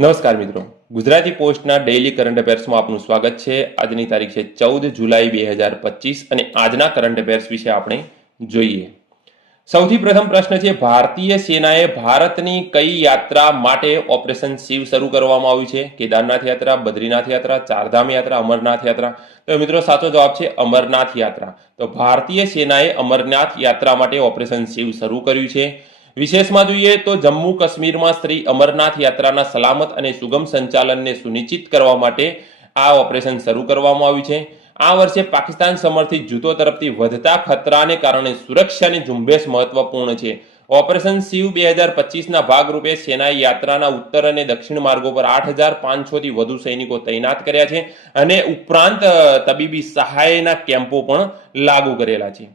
નમસ્કાર મિત્રો, Gujarati પોસ્ટના daily current અફેર્સમાં આપનું સ્વાગત છે। આજની તારીખ છે 14 જુલાઈ 2025 અને આજના કરંટ અફેર્સ વિશે આપણે જોઈએ। સૌથી પ્રથમ પ્રશ્ન છે, ભારતીય સેનાએ ભારતની કઈ યાત્રા માટે ઓપરેશન શિવ શરૂ કરવામાં આવ્યું છે? કેદારનાથ યાત્રા, બદ્રીનાથ યાત્રા, ચારધામ યાત્રા, અમરનાથ યાત્રા? તો મિત્રો સાચો જવાબ છે અમરનાથ યાત્રા। તો ભારતીય સેનાએ અમરનાથ યાત્રા માટે ઓપરેશન શિવ શરૂ કર્યું છે। વિશેષમાં જોઈએ તો જમ્મુ કાશ્મીરમાં શ્રી અમરનાથ યાત્રાના સલામત અને સુગમ સંચાલનને સુનિશ્ચિત કરવા માટે આ ઓપરેશન શરૂ કરવામાં આવ્યું છે। આ વર્ષે પાકિસ્તાન સમર્થિત જૂથો તરફથી વધતા ખતરાને કારણે સુરક્ષાની ઝુંબેશ મહત્વપૂર્ણ છે। ઓપરેશન શિવ 2025ના ભાગરૂપે સેનાએ યાત્રાના ઉત્તર અને દક્ષિણ માર્ગો પર 8500થી વધુ સૈનિકો તૈનાત કર્યા છે અને ઉપરાંત તબીબી સહાયના કેમ્પો પણ લાગુ કરેલા છે।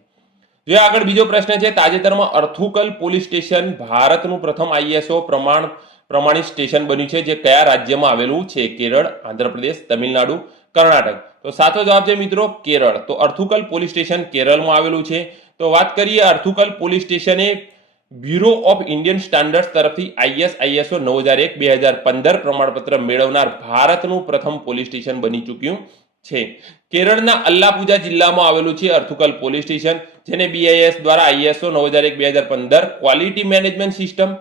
જો આગળ બીજો પ્રશ્ન છે, તાજેતરમાં અર્થુકલ પોલીસ સ્ટેશન ભારતનું પ્રથમ આઈએસઓ પ્રમાણિત સ્ટેશન બન્યું છે, જે કયા રાજ્યમાં આવેલું છે? કેરળ, આંધ્રપ્રદેશ, તમિલનાડુ, કર્ણાટક? તો સાચો જવાબ છે મિત્રો કેરળ। તો અર્થુકલ પોલીસ સ્ટેશન કેરળમાં આવેલું છે। તો વાત કરીએ, અર્થુકલ પોલીસ સ્ટેશને બ્યુરો ઓફ ઇન્ડિયન સ્ટાન્ડર્ડ્સ તરફથી આઈએસઓ 9001-2015 પ્રમાણપત્ર મેળવનાર ભારતનું પ્રથમ પોલીસ સ્ટેશન બની ચૂક્યું છે। કેરળના અલ્લાપુજા જિલ્લામાં આવેલું છે અર્થુકલ પોલીસ સ્ટેશન, જેને બીઆઈએસ દ્વારા ISO 9001-2015 quality management system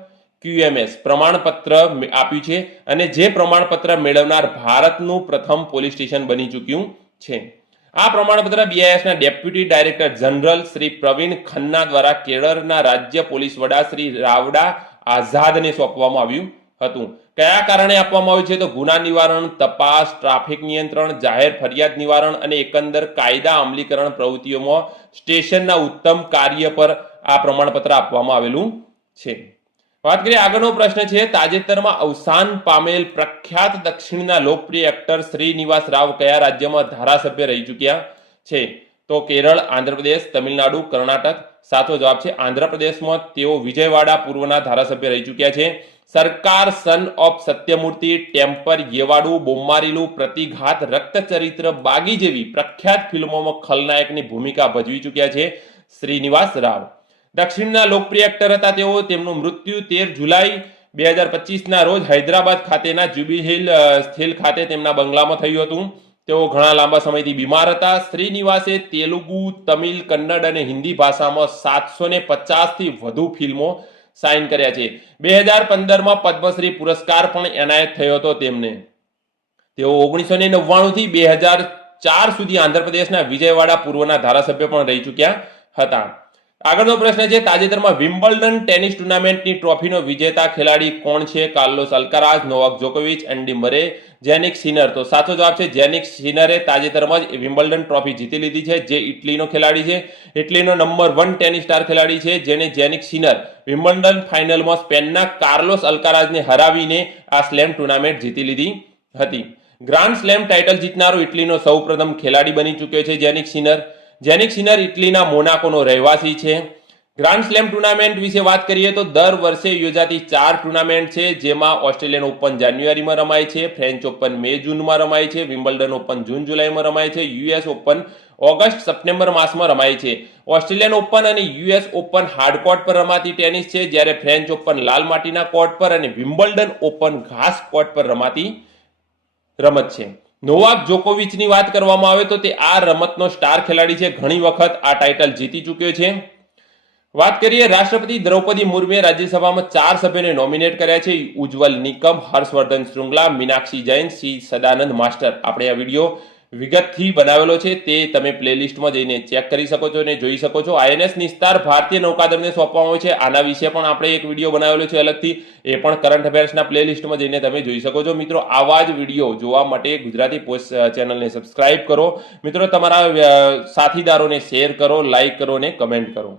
QMS પ્રમાણપત્ર આપ્યું છે અને જે પ્રમાણપત્ર મેળવનાર ભારતનું પ્રથમ પોલીસ સ્ટેશન બની ચૂક્યું છે। આ પ્રમાણપત્ર બીઆઈએસના deputy director general Shri Pravin Khanna દ્વારા કેરળના રાજ્ય પોલીસ વડા શ્રી રાવડા આઝાદને સોંપવામાં આવ્યું હતું। કયા કારણે આપવામાં આવ્યું છે? તો ગુના નિવારણ, તપાસ, ટ્રાફિક નિયંત્રણ, જાહેર ફરિયાદ નિવારણ અને એકંદર કાયદા અમલીકરણ પ્રવૃત્તિઓમાં સ્ટેશનના ઉત્તમ કાર્ય પર આ પ્રમાણપત્ર આપવામાં આવેલું છે। વાત કરીએ આગળનો પ્રશ્ન છે, તાજેતરમાં અવસાન પામેલ પ્રખ્યાત દક્ષિણના લોકપ્રિય એક્ટર શ્રીનિવાસ રાવ કયા રાજ્યમાં ધારાસભ્ય રહી ચૂક્યા છે? તો કેરળ, આંધ્રપ્રદેશ, તમિલનાડુ, કર્ણાટક? સાચો જવાબ છે આંધ્રપ્રદેશમાં તેઓ વિજયવાડા પૂર્વના ધારાસભ્ય રહી ચૂક્યા છે। સરકાર, સન ઓફ સત્યમૂર્તિ, ટેમ્પર, યેવાડુ, બોમ્મારીલુ, પ્રતિઘાત, રક્તચરિત્ર, બાગી જેવી પ્રખ્યાત ફિલ્મોમાં ખલનાયકની ભૂમિકા ભજવી ચૂક્યા છે શ્રીનિવાસ રાવ। દક્ષિણના લોકપ્રિય એક્ટર હતા તેઓ। તેમનું મૃત્યુ 13 જુલાઈ 2025ના રોજ હૈદરાબાદ ખાતેના જ્યુબિલી હિલ ખાતે તેમના બંગલામાં થયું હતું। તેઓ ઘણા લાંબા સમયથી બીમાર હતા। શ્રીનિવાસે તેલુગુ, તમિલ, કન્નડ અને હિન્દી ભાષામાં 750થી વધુ ફિલ્મો સાઇન કર્યા છે। 2015માં પદ્મશ્રી પુરસ્કાર પણ એનાયત થયો હતો તેમને। તેઓ 1999 થી 2004 સુધી આંધ્રપ્રદેશના વિજયવાડા પૂર્વના ધારાસભ્ય પણ રહી ચૂક્યા હતા। આગળનો પ્રશ્ન છે, તાજેતરમાં વિમ્બલ્ડન ટેનિસ ટુર્નામેન્ટની ટ્રોફીનો વિજેતા ખેલાડી કોણ છે? કાર્લોસ અલ્કારાઝ, નોવાક જોકોવિચ, એન્ડી મરે, જેનિક સિનર? તો સાચો જવાબ છે જેનિક સિનરે તાજેતરમાં જ વિમ્બલ્ડન ટ્રોફી જીતી લીધી છે, જે ઇટલીનો ખેલાડી છે। ઇટલીનો નંબર 1 ટેનિસ સ્ટાર ખેલાડી છે, જેને જેનિક સિનર વિમ્બલ્ડન ફાઇનલમાં સ્પેનના કાર્લોસ અલ્કારાઝને હરાવીને આ સ્લેમ ટુર્નામેન્ટ જીતી લીધી હતી। ગ્રાન્ડ સ્લેમ ટાઇટલ જીતનારો ઇટલીનો સૌપ્રથમ ખેલાડી બની ચૂક્યો છે જેનિક સિનર। જેનિક સિનર ઇટલીના મોનાકોનો રહેવાસી છે। ગ્રાન્ડ સ્લેમ ટુર્નામેન્ટ વિશે વાત કરીએ તો દર વર્ષે યોજાતી 4 ટુર્નામેન્ટ છે, જેમાં ઓસ્ટ્રેલિયન ઓપન જાન્યુઆરીમાં રમાય છે, ફ્રેન્ચ ઓપન મે-જૂનમાં રમાય છે, વિમ્બલ્ડન ઓપન જૂન-જુલાઈમાં રમાય છે, યુએસ ઓપન ઓગસ્ટ-સપ્ટેમ્બર માસમાં રમાય છે। ઓસ્ટ્રેલિયન ઓપન અને યુએસ ઓપન હાર્ડકોર્ટ પર રમાતી ટેનિસ છે, જ્યારે ફ્રેન્ચ ઓપન લાલ માટીના કોર્ટ પર અને વિમ્બલ્ડન ઓપન ઘાસ કોર્ટ પર રમાતી રમત છે। નોવાક જોકોવિચની વાત કરવામાં આવે તો તે આ રમતનો સ્ટાર ખેલાડી છે, ઘણી વખત આ ટાઇટલ જીતી ચૂક્યો છે। વાત કરીએ, રાષ્ટ્રપતિ દ્રૌપદી મુર્મુએ રાજ્યસભામાં 4 સભ્યોને નોમિનેટ કર્યા છે: ઉજ્જવલ નિકમ, હર્ષવર્ધન શ્રૃંગલા, મીનાક્ષી જૈન, સી સદાનંદ માસ્ટર। આપણે આ વિડીયો વિગતથી બનાવેલો છે, તે તમે પ્લેલિસ્ટમાં જઈને ચેક કરી શકો છો અને જોઈ શકો છો। આઈએનએસ નિસ્તાર ભારતીય નૌકાદળને સોંપવામાં આવે છે, આના વિશે પણ આપણે એક વિડીયો બનાવેલો છે અલગથી, એ પણ કરંટ અફેર્સના પ્લેલિસ્ટમાં જઈને તમે જોઈ શકો છો। મિત્રો, આવા જ વિડીયો જોવા માટે ગુજરાતી પોસ્ટ ચેનલને સબસ્ક્રાઇબ કરો। મિત્રો, તમારા સાથીદારોને શેર કરો, લાઇક કરો અને કમેન્ટ કરો।